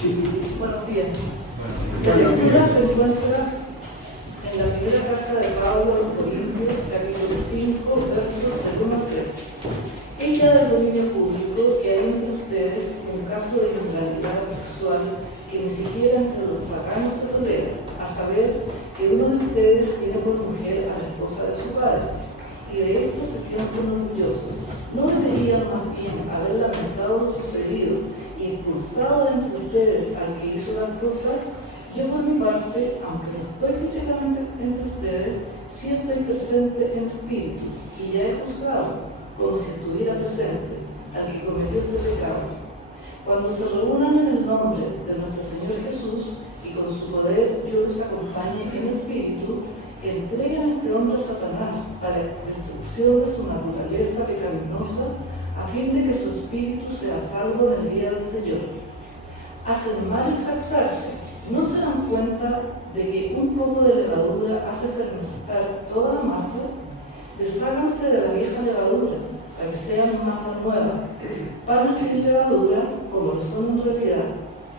Buenos días. La lectura se encuentra en la primera carta de Pablo a los Corintios, capítulo 5, versos del 1 al 3. Ella del dominio público que hay entre ustedes un caso de inmoralidad sexual que ni siquiera entre los paganos se tolera, a saber que uno de ustedes tiene por mujer a la esposa de su padre, y de esto se sienten orgullosos. ¿No deberían más bien haber lamentado lo sucedido y expulsado de entre ustedes al que hizo la cosa? Yo por mi parte, aunque no estoy físicamente entre ustedes, sí estoy presente en espíritu, y ya he juzgado, como si estuviera presente, al que cometió este pecado. Cuando se reúnan en el nombre de nuestro Señor Jesús, y con su poder yo los acompañe en espíritu, entreguen a este hombre a Satanás para destrucción de su naturaleza pecaminosa, a fin de que su espíritu sea salvo en el día del Señor. Hacen mal en jactarse. ¿No se dan cuenta de que un poco de levadura hace fermentar toda la masa? Desháganse de la vieja levadura, para que sean masa nueva, panes sin levadura, como lo son en realidad,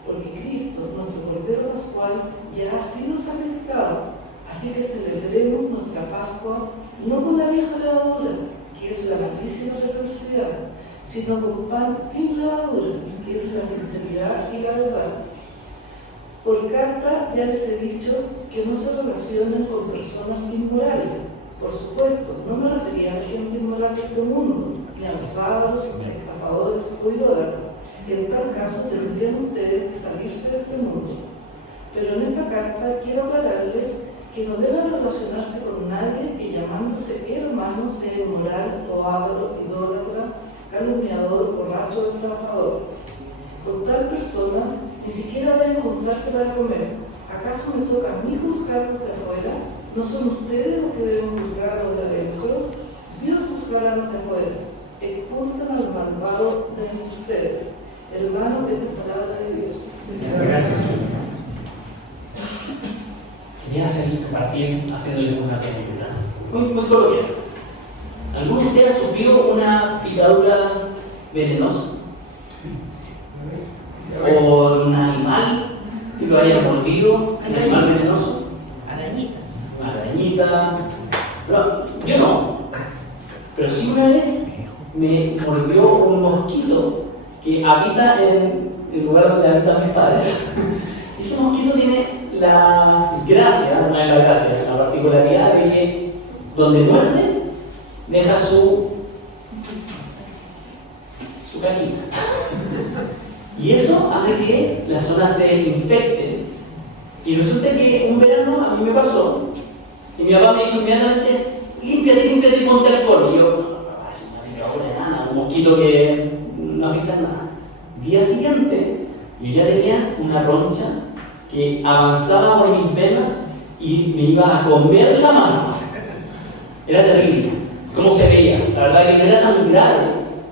porque Cristo, nuestro Cordero Pascual, ya ha sido sacrificado, así que celebremos nuestra Pascua no con la vieja levadura, que es la malicia y la perversidad, sino con pan sin levadura, que es la sinceridad y la verdad. Por carta ya les he dicho que no se relacionen con personas inmorales. Por supuesto, no me refería a la gente inmoral de este mundo, ni a los sábados, estafadores o idólatras. En tal caso tendrían ustedes que salirse de este mundo. Pero en esta carta quiero aclararles que no deben relacionarse con nadie que llamándose hermano sea inmoral o avaro, idólatra, calumniador, borracho o trabajador. Con tal persona ni siquiera deben juntarse para comer. ¿Acaso me toca a mí juzgar los de afuera? ¿No son ustedes los que deben juzgar a los de adentro? Dios juzgará a los de afuera. Expulsan al malvado de entre ustedes. Hermano, es la palabra de Dios. Gracias. Quería seguir compartir haciéndole una pregunta. Muy coloquial. ¿Alguno de ustedes ha sufrido una picadura venenosa? ¿O un animal que lo haya mordido? ¿Un animal venenoso? Arañitas. Una arañita. Pero yo no. Pero sí una vez me mordió un mosquito que habita en el lugar donde habitan mis padres. Ese mosquito tiene la gracia, la particularidad de que donde muerde, deja su caquita. Y eso hace que la zona se infecte. Y resulta que un verano a mí me pasó, y mi papá me dijo inmediatamente, límpiate y ponte alcohol. Y yo, papá, es una picadura de nada, un mosquito que no afecta nada. El día siguiente, yo ya tenía una roncha que avanzaba por mis venas y me iba a comer la mano. Era terrible. ¿Cómo se veía? La verdad que no era tan grave,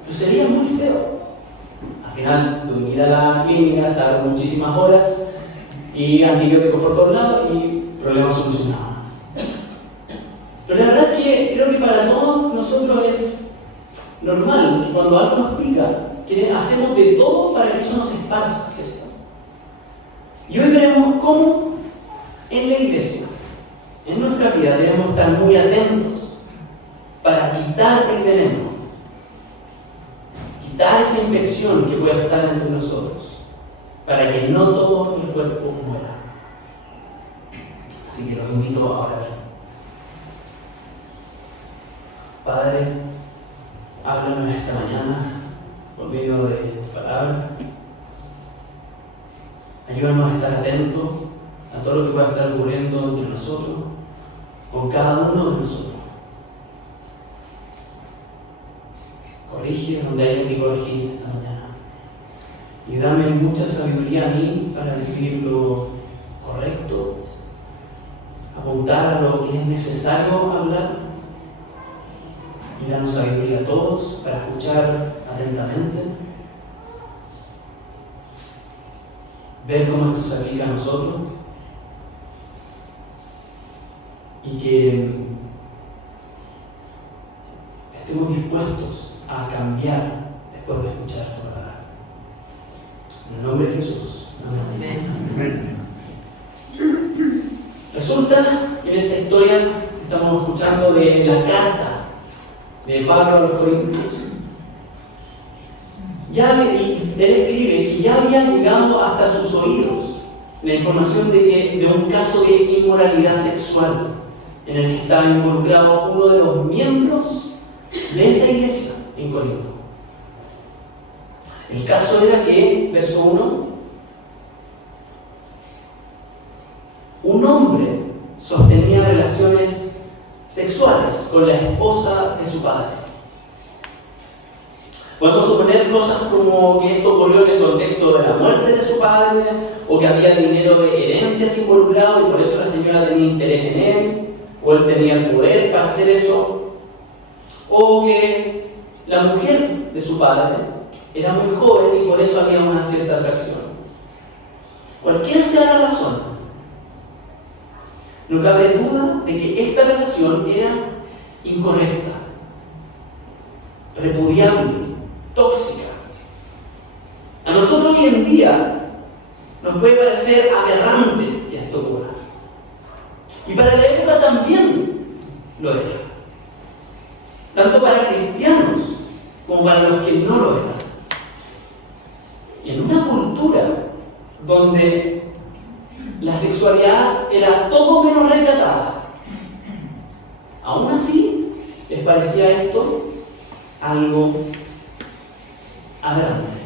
pero se veía muy feo. Al final tuve que ir a la clínica, estar muchísimas horas y antibióticos por todos lados y problemas solucionados. Pero la verdad es que creo que para todos nosotros es normal que cuando algo nos pica, que hacemos de todo para que eso no se esparza, ¿cierto? Y hoy veremos cómo en la iglesia, en nuestra vida, debemos estar muy atentos para quitar el veneno, quitar esa infección que puede estar entre nosotros, para que no todo el cuerpo muera. Así que los invito a orar. Padre, háblanos esta mañana por medio de tu palabra. Ayúdanos a estar atentos a todo lo que pueda estar ocurriendo entre nosotros, con cada uno de nosotros. Corrige donde haya que corregir esta mañana. Y dame mucha sabiduría a mí para decir lo correcto, apuntar a lo que es necesario hablar. Y danos sabiduría a todos para escuchar atentamente, ver cómo esto se aplica a nosotros y que estemos dispuestos a cambiar después de escuchar tu palabra. En el nombre de Jesús. Amén. Resulta que en esta historia estamos escuchando de la carta de Pablo a los Corintios. Él escribe que ya había llegado hasta sus oídos la información de un caso de inmoralidad sexual en el que estaba involucrado uno de los miembros de esa iglesia en Corinto. El caso era que, verso 1, un hombre sostenía relaciones sexuales con la esposa de su padre. Podemos suponer cosas como que esto ocurrió en el contexto de la muerte de su padre, o que había dinero de herencias involucrado y por eso la señora tenía interés en él, o él tenía el poder para hacer eso, o que la mujer de su padre era muy joven y por eso había una cierta atracción. Cualquiera sea la razón, no cabe duda de que esta relación era incorrecta, repudiable, tóxica. A nosotros hoy en día nos puede parecer aberrante que esto ocurra. Y para la época también lo era. Tanto para cristianos como para los que no lo eran. Y en una cultura donde la sexualidad era todo menos rescatada, aún así les parecía esto algo aberrante.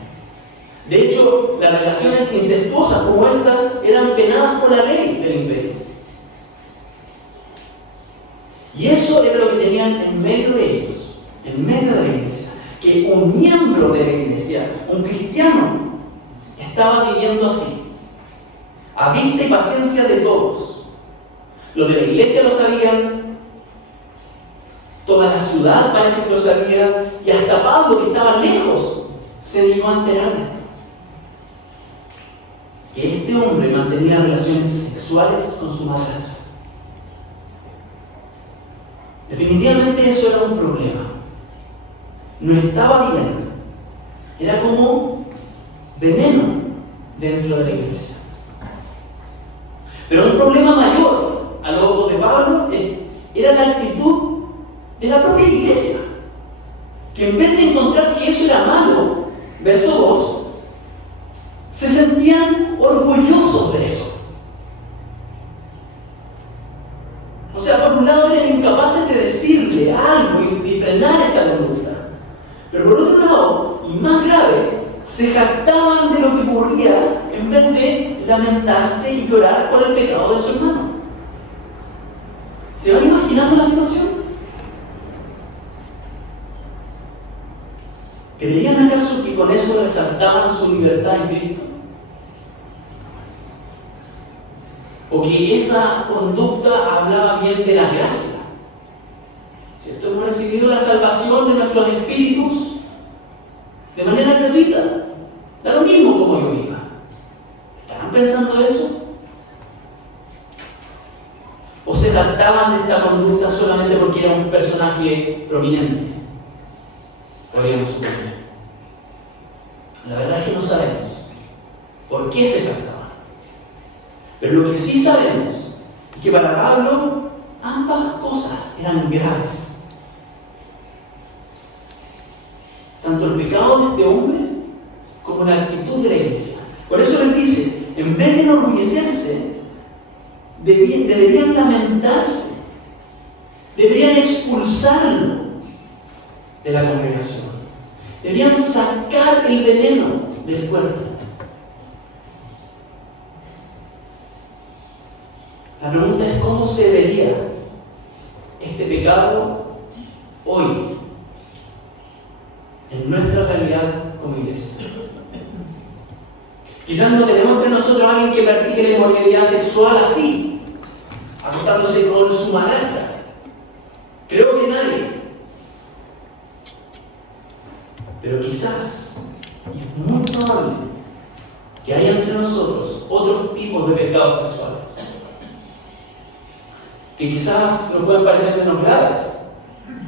De hecho, las relaciones incestuosas como esta eran penadas por la ley del imperio. Y eso era lo que tenían en medio de ellos, en medio de la iglesia, que un miembro de la iglesia, un cristiano, estaba viviendo así, a vista y paciencia de todos. Los de la iglesia lo sabían, toda la ciudad parece que lo sabía, y hasta Pablo, que estaba lejos, se llegó a enterar de esto. Que este hombre mantenía relaciones sexuales con su madrastra. Definitivamente eso era un problema. No estaba bien. Era como veneno dentro de la iglesia. Pero un problema mayor a los ojos de Pablo era la actitud de la propia iglesia, que en vez de encontrar que eso era malo, verso 2, se sentían orgullosos de eso. O sea, por un lado eran incapaces de decirle algo y frenar esta conducta, pero por otro lado, y más grave, se jactaban de lo que ocurría en vez de lamentarse y llorar por el pecado de su hermano. ¿Se van imaginando la situación? ¿Creían acaso que con eso resaltaban su libertad en Cristo? ¿O que esa conducta hablaba bien de la gracia? ¿Cierto? Hemos recibido la salvación de nuestros espíritus de manera gratuita. Da lo mismo como yo viva. ¿Estarán pensando eso? ¿O se trataban de esta conducta solamente porque era un personaje prominente? Podríamos suponer. La verdad es que no sabemos por qué se trataban. Pero lo que sí sabemos es que para Pablo ambas cosas eran graves. Tanto el pecado de este hombre como la actitud de la iglesia. Por eso les dice, en vez de enorgullecerse, deberían lamentarse, deberían expulsarlo de la congregación, deberían sacar el veneno del cuerpo. La pregunta es cómo se vería este pecado hoy en nuestra realidad como iglesia. Quizás no tenemos entre nosotros a alguien que practique la inmoralidad sexual así, acostándose con su madrastra. Creo que nadie. Pero quizás, y es muy probable, que haya entre nosotros otros tipos de pecados sexuales, que quizás nos pueden parecer menos graves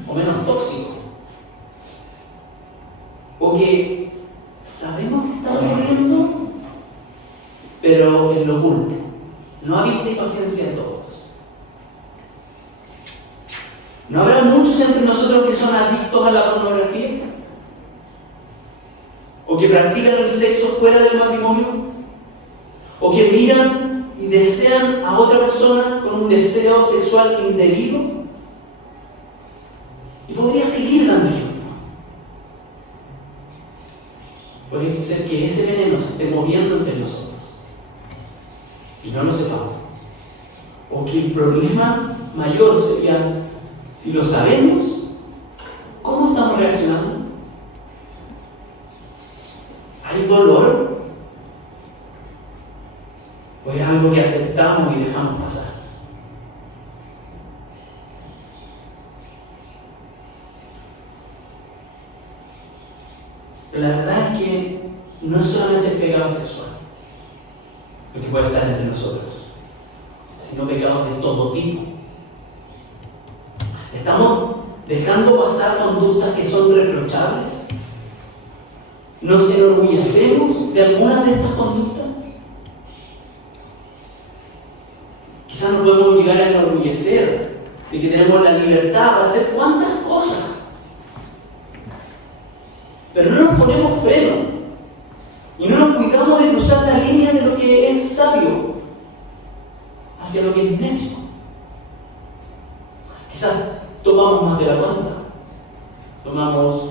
o menos tóxicos, o que sabemos que están ocurriendo, pero en lo oculto. No habiste paciencia en todos. ¿No habrá muchos entre nosotros que son adictos a la pornografía? ¿O que practican el sexo fuera del matrimonio? ¿O que miran y desean a otra persona con un deseo sexual indebido? Y podría seguir dando ejemplo. Puede ser que ese veneno se esté moviendo entre nosotros y no lo sepamos. O que el problema mayor sería, si lo sabemos, ¿cómo estamos reaccionando? ¿Hay dolor? ¿O es algo que aceptamos y dejamos pasar? Pero la verdad es que no es solamente el pecado sexual lo que puede estar entre nosotros, sino pecados de todo tipo. ¿Estamos dejando pasar conductas que son reprochables? ¿Nos enorgullecemos de algunas de estas conductas? Quizás no podemos llegar a enorgullecer de que tenemos la libertad para hacer cuantas cosas, pero no nos ponemos freno y no nos cuidamos de cruzar la línea de lo que es sabio hacia lo que es necio. Quizás tomamos más de la cuenta. Tomamos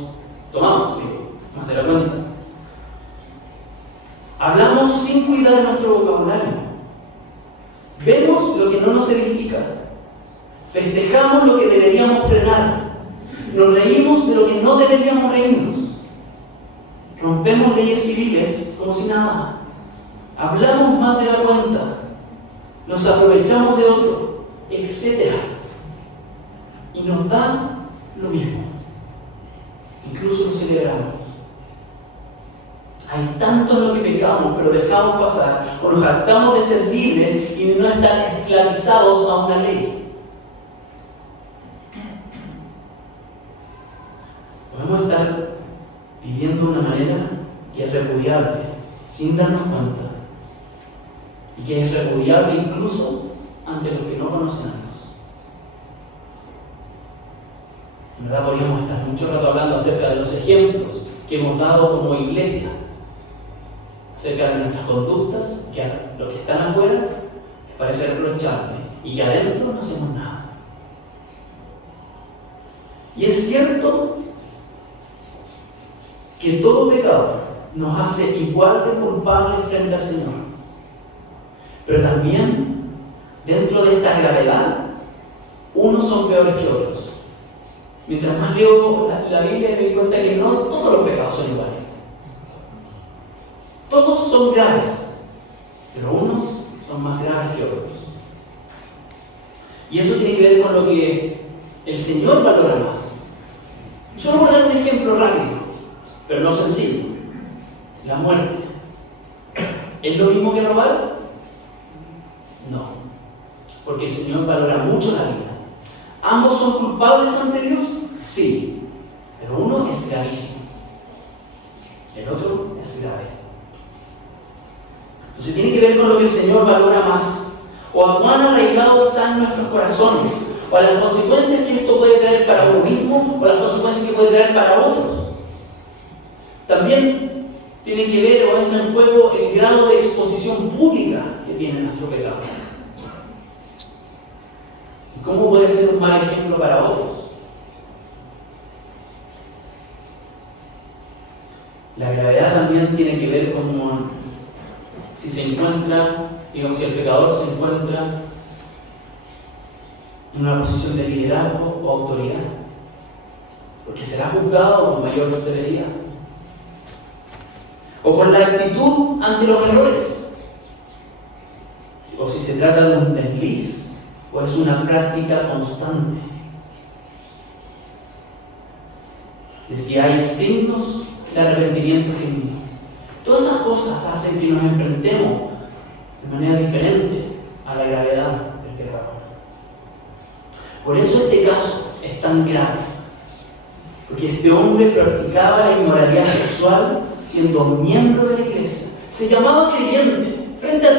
más de la cuenta. Hablamos sin cuidar nuestro vocabulario. Vemos lo que no nos edifica. Festejamos lo que deberíamos frenar. Nos reímos de lo que no deberíamos reírnos. Rompemos leyes civiles como si nada. Hablamos más de la cuenta. Nos aprovechamos de otro, etc. Y nos da lo mismo. Incluso lo celebramos. Hay tanto en lo que pecamos, pero dejamos pasar, o nos jactamos de ser libres y de no estar esclavizados a una ley. Podemos estar viviendo de una manera que es repudiable, sin darnos cuenta, y que es repudiable incluso ante los que no conocen a Dios. En verdad podríamos estar mucho rato hablando acerca de los ejemplos que hemos dado como iglesia, acerca de nuestras conductas, que a los que están afuera les parece reprochable y que adentro no hacemos nada. Y es cierto que todo pecado nos hace igual de culpables frente al Señor. Pero también, dentro de esta gravedad, unos son peores que otros. Mientras más leo la Biblia me doy cuenta que no todos los pecados son iguales. Todos son graves, pero unos son más graves que otros. Y eso tiene que ver con lo que el Señor valora más. Solo por dar un ejemplo rápido, pero no sencillo. La muerte. ¿Es lo mismo que robar? No, porque el Señor valora mucho la vida. ¿Ambos son culpables ante Dios? Sí, pero uno es gravísimo, el otro es grave. Entonces tiene que ver con lo que el Señor valora más, o a cuán arraigado están nuestros corazones, o a las consecuencias que esto puede traer para uno mismo, o las consecuencias que puede traer para otros. También tiene que ver o entra en juego el grado de exposición pública que tiene nuestro pecado. ¿Y cómo puede ser un mal ejemplo para otros? La gravedad también tiene que ver con si se encuentra, digamos, si el pecador se encuentra en una posición de liderazgo o autoridad, porque será juzgado con mayor severidad. O con la actitud ante los errores, o si se trata de un desliz, o es una práctica constante. De si hay signos de arrepentimiento genuino. Todas esas cosas hacen que nos enfrentemos de manera diferente a la gravedad del pecado. Por eso este caso es tan grave, porque este hombre practicaba la inmoralidad sexual siendo miembro de la iglesia. Se llamaba creyente frente a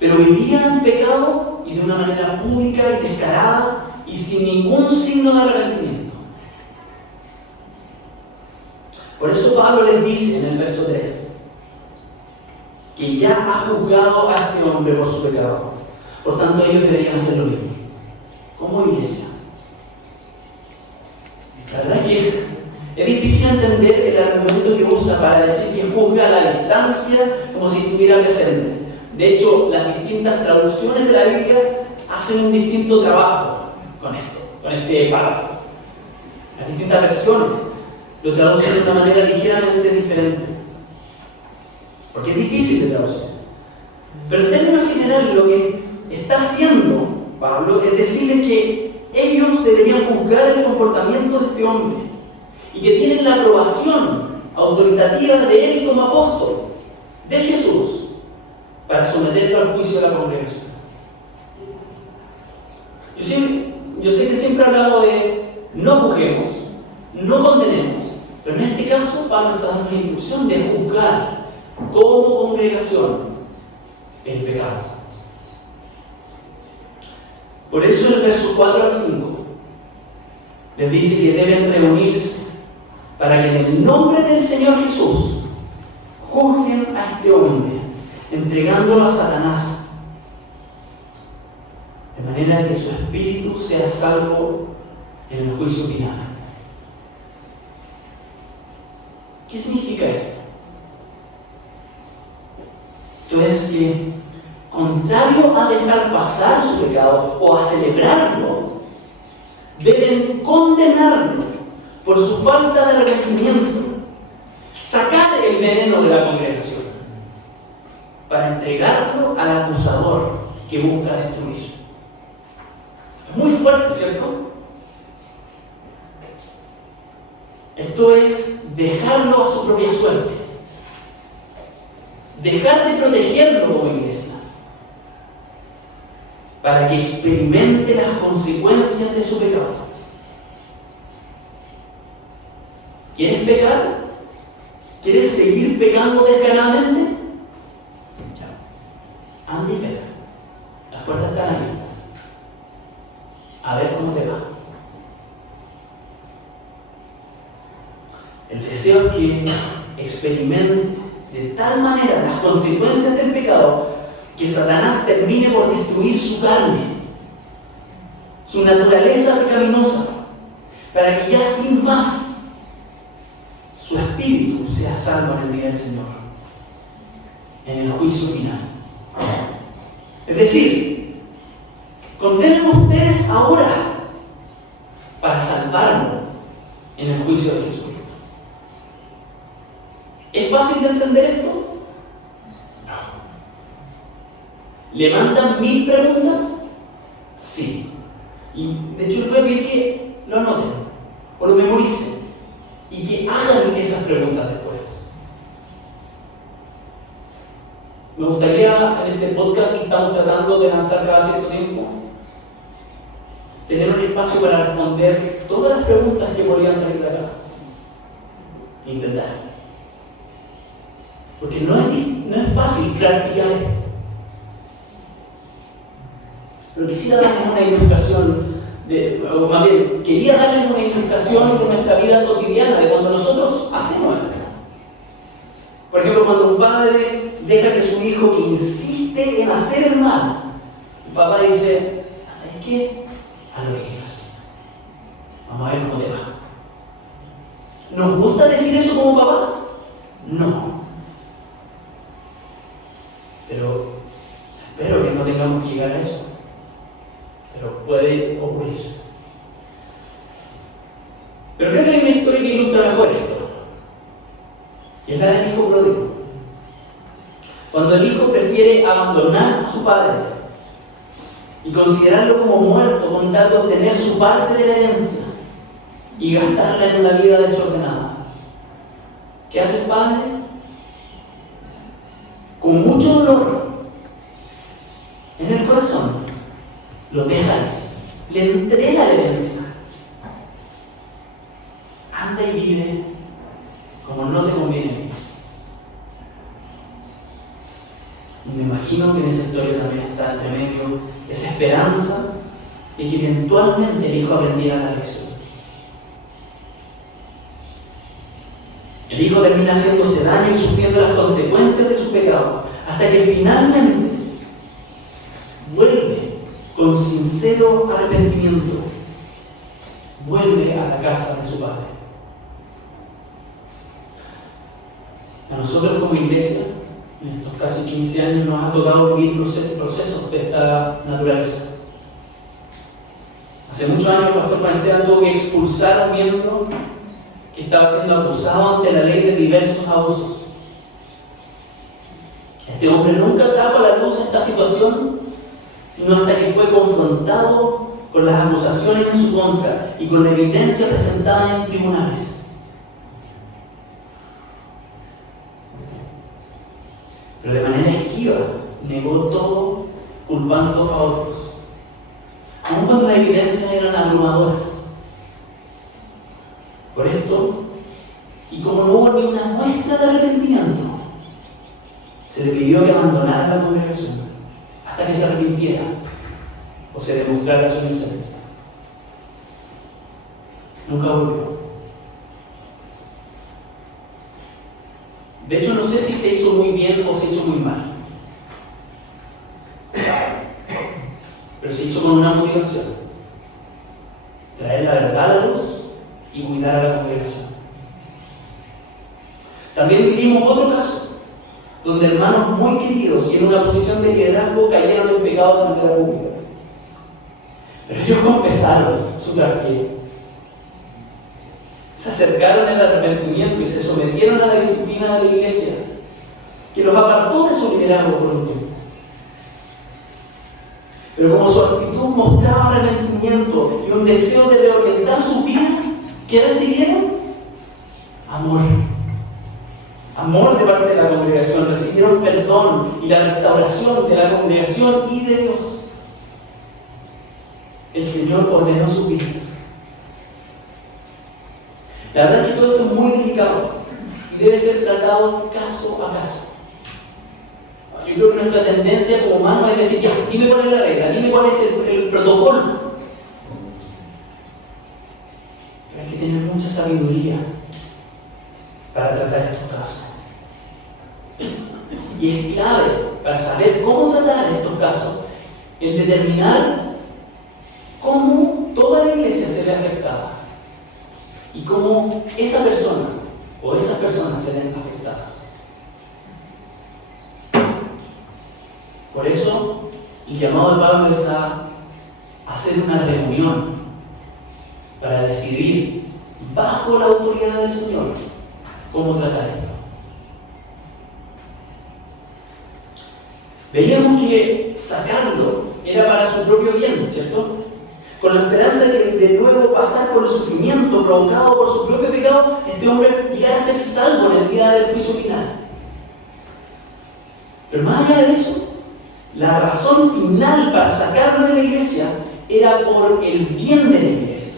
pero vivían en pecado y de una manera pública y descarada y sin ningún signo de arrepentimiento. Por eso Pablo les dice en el verso 3 que ya ha juzgado a este hombre por su pecado. Por tanto, ellos deberían hacer lo mismo, como iglesia. La verdad es que es difícil entender el argumento que usa para decir que juzga a la distancia como si estuviera presente. De hecho, las distintas traducciones de la Biblia hacen un distinto trabajo con este párrafo. Las distintas versiones lo traducen de una manera ligeramente diferente, porque es difícil de traducir. Pero en términos generales, lo que está haciendo Pablo es decirles que ellos deberían juzgar el comportamiento de este hombre y que tienen la aprobación autoritativa de él como apóstol de Jesús para someterlo al juicio de la congregación. Yo sé que siempre he hablado de no juzguemos, no condenemos, pero en este caso Pablo está dando la instrucción de juzgar como congregación el pecado. Por eso en el verso 4 al 5 les dice que deben reunirse para que en el nombre del Señor Jesús juzguen a este hombre, entregándolo a Satanás, de manera que su espíritu sea salvo en el juicio final. ¿Qué significa esto? Entonces, que contrario a dejar pasar su pecado o a celebrarlo, deben condenarlo por su falta de arrepentimiento, sacar el veneno de la congregación para entregarlo al acusador que busca destruir. Es muy fuerte, ¿cierto? Esto es dejarlo a su propia suerte, dejar de protegerlo como iglesia, para que experimente las consecuencias de su pecado. ¿Quieres pecar? ¿Quieres seguir pecando descaradamente? Ya. Anda y peca. Las puertas están abiertas. A ver cómo te va. El deseo es que experimente de tal manera las consecuencias del pecado que Satanás termine por destruir su carne, su naturaleza pecaminosa, para que ya sin más su espíritu sea salvo en el día del Señor, en el juicio final. Es decir, condenen ustedes ahora para salvarlo en el juicio de Jesucristo. ¿Es fácil de entender esto? No. ¿Levantan 1000 preguntas? Sí. Y de hecho les voy a pedir que lo anoten o lo memoricen y que hagan esas preguntas después. Me gustaría en este podcast que estamos tratando de lanzar cada cierto tiempo tener un espacio para responder todas las preguntas que podrían salir de acá. Intentar. Porque no es fácil practicar esto. Pero quisiera darles una ilustración, o más bien, quería darles una ilustración de nuestra vida cotidiana, de cuando nosotros hacemos esto. Por ejemplo, cuando un padre deja que su hijo que insiste en hacer el mal, el papá dice, ¿sabes qué? Haz lo que quieras. Vamos a ver cómo te va. ¿Nos gusta decir eso como papá? No. Pero espero que no tengamos que llegar a eso. Pero puede ocurrir. Pero creo que hay una historia que ilustra mejor esto. Y es la del hijo pródigo. Cuando el hijo prefiere abandonar a su padre y considerarlo como muerto con tal de obtener su parte de la herencia y gastarla en una vida desordenada. ¿Qué hace el padre? Con mucho dolor en el corazón, lo deja, le entrega la herencia. Anda y vive como no te conviene. Y me imagino que en esa historia también está entre medio esa esperanza de que eventualmente el hijo aprendiera la lección. El hijo termina haciéndose daño y sufriendo las consecuencias de su pecado, hasta que finalmente vuelve con sincero arrepentimiento, vuelve a la casa de su padre. A nosotros como iglesia, en estos casi 15 años, nos ha tocado vivir procesos de esta naturaleza. Hace muchos años el pastor Juan Esteban tuvo que expulsar a un miembro que estaba siendo acusado ante la ley de diversos abusos. Este hombre nunca trajo a la luz esta situación, sino hasta que fue confrontado con las acusaciones en su contra y con la evidencia presentada en tribunales. Pero de manera esquiva negó todo, culpando a otros, aun cuando las evidencias eran abrumadoras. Por esto, y como no hubo ni una muestra de arrepentimiento, se le pidió que abandonara la congregación hasta que se arrepintiera o se demostrara su inocencia. Nunca volvió. De hecho, no sé si se hizo muy bien o se hizo muy mal. Pero se hizo con una motivación: traer la verdad a la luz y cuidar a la congregación. También vivimos otro caso, donde hermanos muy queridos y en una posición de liderazgo cayeron en pecado de manera pública. Pero ellos confesaron su traspié, se acercaron al arrepentimiento y se sometieron a la disciplina de la iglesia, que los apartó de su liderazgo por un tiempo. Pero como su actitud mostraba arrepentimiento y un deseo de reorientar su vida, ¿qué recibieron? Amor. Amor de parte de la congregación. Recibieron perdón y la restauración de la congregación y de Dios. El Señor ordenó sus vidas. La verdad es que todo esto es muy delicado y debe ser tratado caso a caso. Yo creo que nuestra tendencia como humanos es decir: ya, dime cuál es la regla, dime cuál es el protocolo. Pero hay que tener mucha sabiduría para tratar estos casos. Y es clave para saber cómo tratar estos casos el determinar cómo toda la iglesia se ve afectada y cómo esa persona o esas personas se ven afectadas. Por eso, el llamado de Pablo es a hacer una reunión para decidir, bajo la autoridad del Señor, cómo tratar esto. Veíamos que sacarlo era para su propio bien, ¿cierto? Con la esperanza de que de nuevo pasar por el sufrimiento provocado por su propio pecado, este hombre llegara a ser salvo en el día del juicio final. Pero más allá de eso, la razón final para sacarlo de la iglesia era por el bien de la iglesia.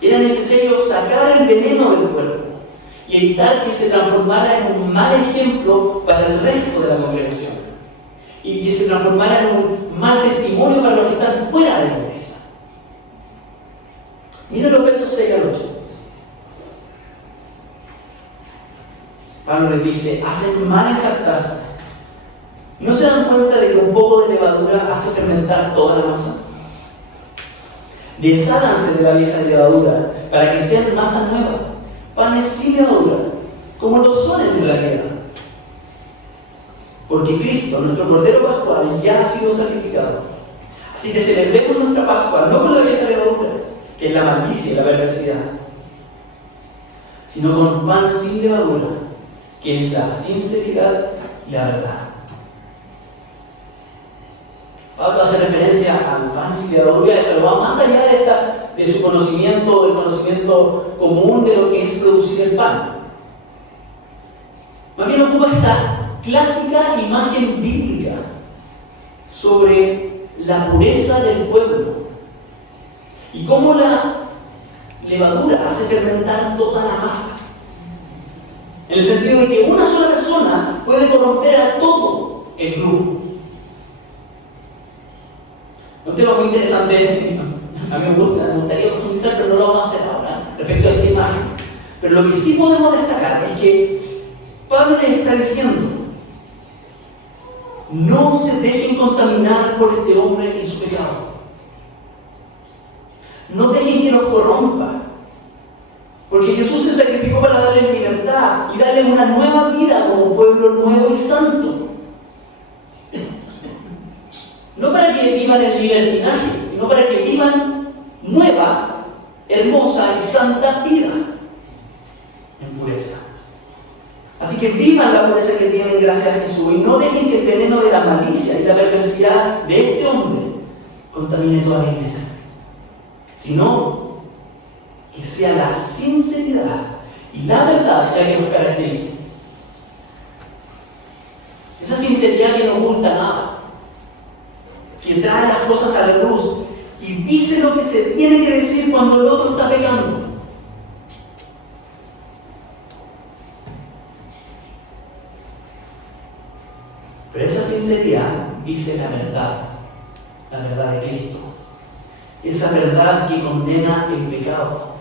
Era necesario sacar el veneno del cuerpo y evitar que se transformara en un mal ejemplo para el resto de la congregación y que se transformara en un mal testimonio para los que están fuera de la iglesia. Miren los versos 6 al 8. Pablo les dice: hacen mal en jactarse. ¿No se dan cuenta de que un poco de levadura hace fermentar toda la masa? Desháganse de la vieja levadura para que sean masa nueva, panes sin levadura, como lo son en realidad. Porque Cristo, nuestro Cordero Pascual, ya ha sido sacrificado. Así que celebremos nuestra Pascua no con la vieja levadura, que es la malicia y la perversidad, sino con pan sin levadura, que es la sinceridad y la verdad. Pablo hace referencia al pan sin levadura, pero va más allá de su conocimiento, del conocimiento común de lo que es producir el pan. Más bien ocupa esta clásica imagen bíblica sobre la pureza del pueblo y cómo la levadura hace fermentar toda la masa. En el sentido de que una sola persona puede corromper a todo el grupo. Un tema muy interesante, a mí me gustaría profundizar, pero no lo vamos a hacer ahora, respecto a esta imagen. Pero lo que sí podemos destacar es que Pablo les está diciendo: no se dejen contaminar por este hombre y su pecado. No dejen que los corrompa. Porque Jesús se sacrificó para darles libertad y darles una nueva vida como pueblo nuevo y santo. No para que vivan en libertinaje, sino para que vivan nueva, hermosa y santa vida en pureza. Así que vivan la pureza que tienen gracias a Jesús y no dejen que el veneno de la malicia y la perversidad de este hombre contamine toda la iglesia, sino que sea la sinceridad y la verdad la que nos caracterice. Esa sinceridad que no oculta nada, que trae las cosas a la luz y dice lo que se tiene que decir cuando el otro está pecando. Pero esa sinceridad dice la verdad de Cristo, esa verdad que condena el pecado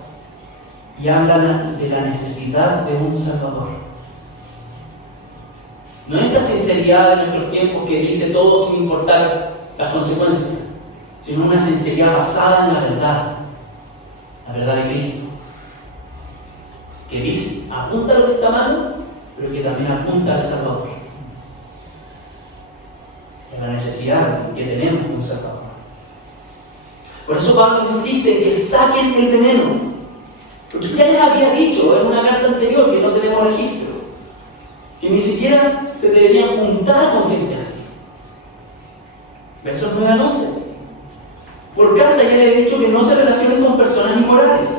y habla de la necesidad de un Salvador. No es esta sinceridad de nuestros tiempos que dice todo sin importar las consecuencias, sino una sinceridad basada en la verdad de Cristo, que dice, apunta a lo que está malo, pero que también apunta al Salvador, en la necesidad que tenemos de un Salvador. Por eso Pablo insiste en que saquen el veneno, porque ya les había dicho en una carta anterior que no tenemos registro, que ni siquiera se deberían juntar con gente así. Versos 9 al 11. Por carta ya les he dicho que no se relacionen con personas inmorales.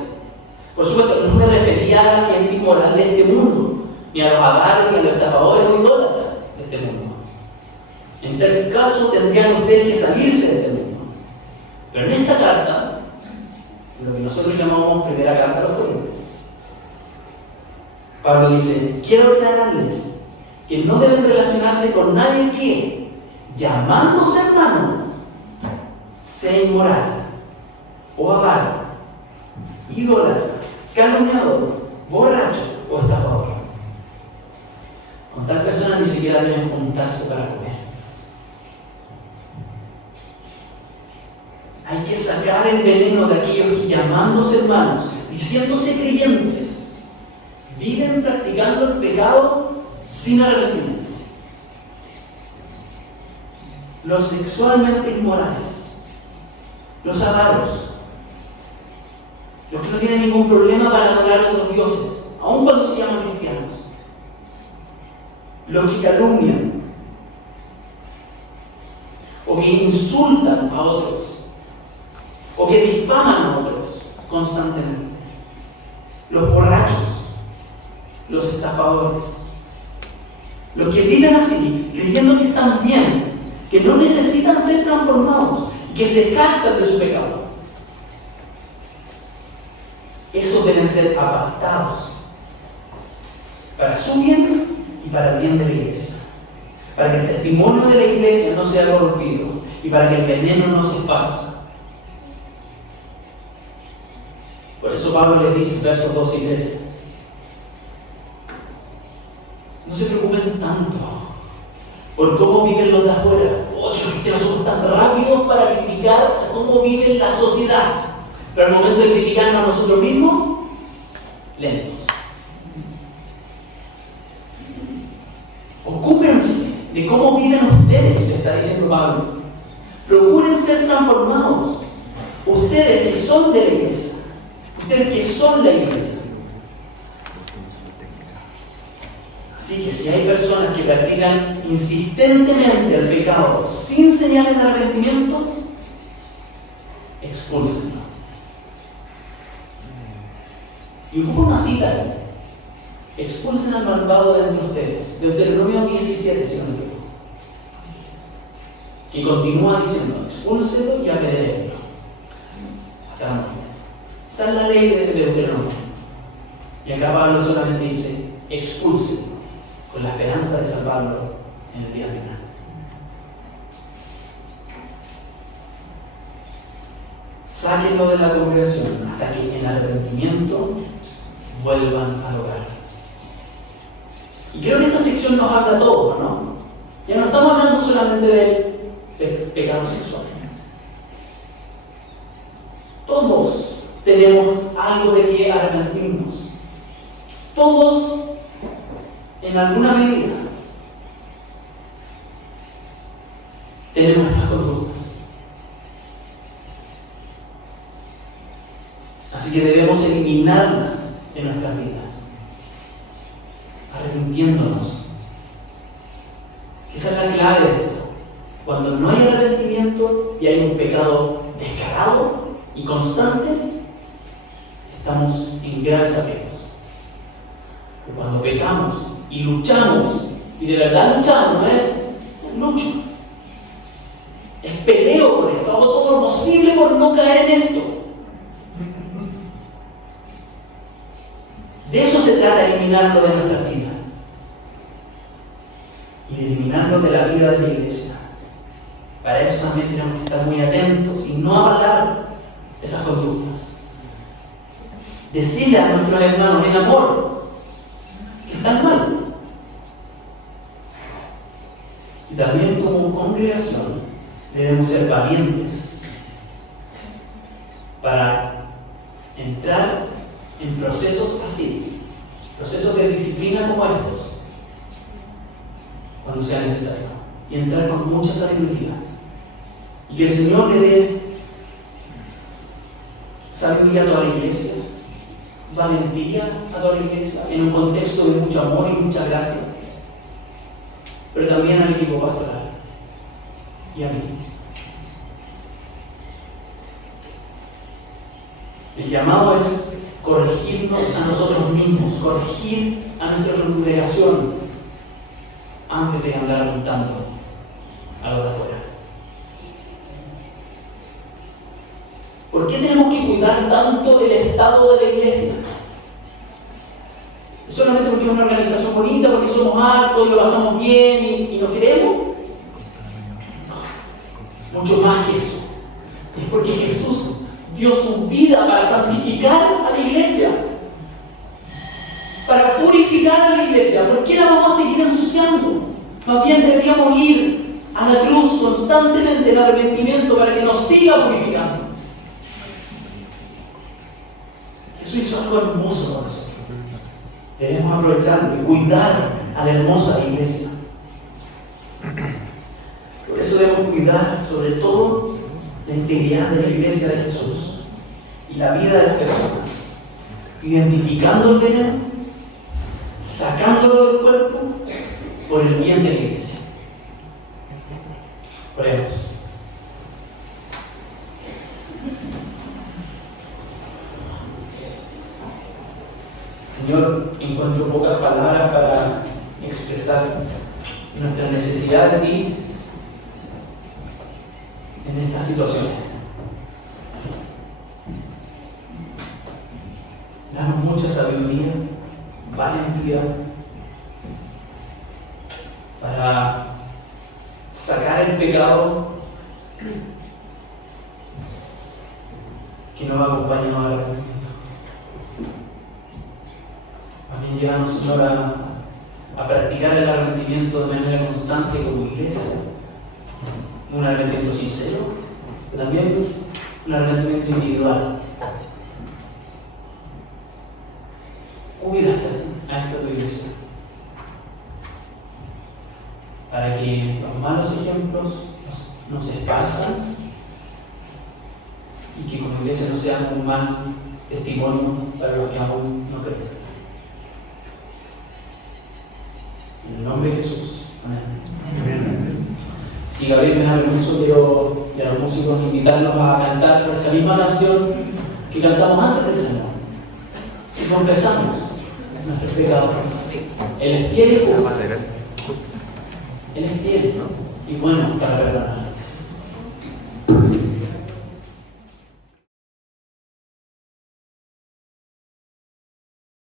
Por supuesto, no me refería a la gente inmoral de este mundo, ni a los avaros, ni a los estafadores o idólatras de este mundo. En tal caso tendrían ustedes que salirse de este mundo. Pero en esta carta, lo que nosotros llamamos primera carta a los Corintios, Pablo dice: quiero aclararles que no deben relacionarse con nadie que, llamándose hermano, sea inmoral, o avaro, idólatra, calumniador, borracho o estafador. Con tal persona ni siquiera deben juntarse para comer. Hay que sacar el veneno de aquellos que, llamándose hermanos, diciéndose creyentes, viven practicando el pecado sin arrepentimiento. Los sexualmente inmorales, los avaros, los que no tienen ningún problema para adorar a otros dioses, aun cuando se llaman cristianos, los que calumnian o que insultan a otros o que difaman a otros constantemente, los borrachos, los estafadores, los que viven así, creyendo que están bien, que no necesitan ser transformados, que se jactan de su pecado. Esos deben ser apartados para su bien y para el bien de la iglesia, para que el testimonio de la iglesia no sea corrompido y para que el veneno no se esparza. Por eso Pablo les dice, versos 2 y 3, no se preocupen tanto por cómo viven los de afuera. Los cristianos somos tan rápidos para criticar cómo vive la sociedad, pero al momento de criticarnos a nosotros mismos, lentos. Ocúpense de cómo viven ustedes, le está diciendo Pablo. Procuren ser transformados. Ustedes que son de la iglesia, ustedes que son la iglesia. Así que si hay personas que practican insistentemente el pecado sin señales de arrepentimiento, expúlsenlo. Y ocupo una cita ahí. Expulsen al malvado de entre ustedes. Deuteronomio 17, si no me equivoco. Que continúa diciendo: expúlselo y apedréenlo hasta la muerte. Esa es la ley de Deuteronomio. Y acá Pablo solamente dice: expúlselo. con la esperanza de salvarlo en el día final. Sáquenlo de la congregación hasta que en arrepentimiento vuelvan al hogar. Y creo que esta sección nos habla a todos, ¿no? Ya no estamos hablando solamente del pecado sexual. Todos tenemos algo de que arrepentirnos. Todos, en alguna medida, tenemos estas conductas. Así que debemos eliminarlas de nuestras vidas, arrepintiéndonos. Esa es la clave de esto. Cuando no hay arrepentimiento y hay un pecado descarado y constante, estamos en graves aprietos. Pero cuando pecamos y luchamos, y de verdad luchamos, no es lucho, es peleo por esto, hago todo lo posible por no caer en esto. De eso se trata, eliminarlo de nuestra vida. Y de eliminarlo de la vida de la iglesia. Para eso también tenemos que estar muy atentos y no avalar esas conductas. Decirle a nuestros hermanos en amor que están mal. Y también como congregación debemos ser valientes para entrar en procesos así, procesos de disciplina como estos, cuando sea necesario, y entrar con mucha sabiduría, y que el Señor le dé sabiduría a toda la iglesia, valentía a toda la iglesia, en un contexto de mucho amor y mucha gracia, pero también al equipo pastoral y a mí. El llamado es corregirnos a nosotros mismos, corregir a nuestra congregación antes de andar apuntando a lo de afuera. ¿Por qué tenemos que cuidar tanto el estado de la iglesia? ¿Es solamente porque es una organización bonita, porque somos hartos y lo pasamos bien y nos queremos? No, mucho más que eso. Es porque Jesús dio su vida para santificar a la iglesia, para purificar a la iglesia. ¿Por qué la vamos a seguir ensuciando? Más bien deberíamos ir a la cruz constantemente en arrepentimiento para que nos siga purificando. Eso hizo algo hermoso con nosotros. Debemos aprovechar y cuidar a la hermosa iglesia. Por eso debemos cuidar sobre todo la integridad de la iglesia de Jesús y la vida de las personas, identificando el veneno, sacándolo del cuerpo por el bien de la iglesia. Oremos. Señor, encuentro pocas palabras para expresar nuestra necesidad de ti en estas situaciones. Danos mucha sabiduría, valentía para sacar el pecado que nos acompaña al arrepentimiento. También llegamos, Señor, a practicar el arrepentimiento de manera constante como iglesia. Un arrepentimiento sincero, pero también un arrepentimiento individual. Cuida a esta tu iglesia para que los malos ejemplos no se esparzan y que como iglesia no sean un mal testimonio para los que aún no creen. En el nombre de Jesús. Amén. Si Gabriel me da permiso, quiero a los músicos invitarlos a cantar esa misma canción que cantamos antes del Señor. Si confesamos nuestros pecados, Él es fiel y justo. Él es fiel y bueno para perdonar.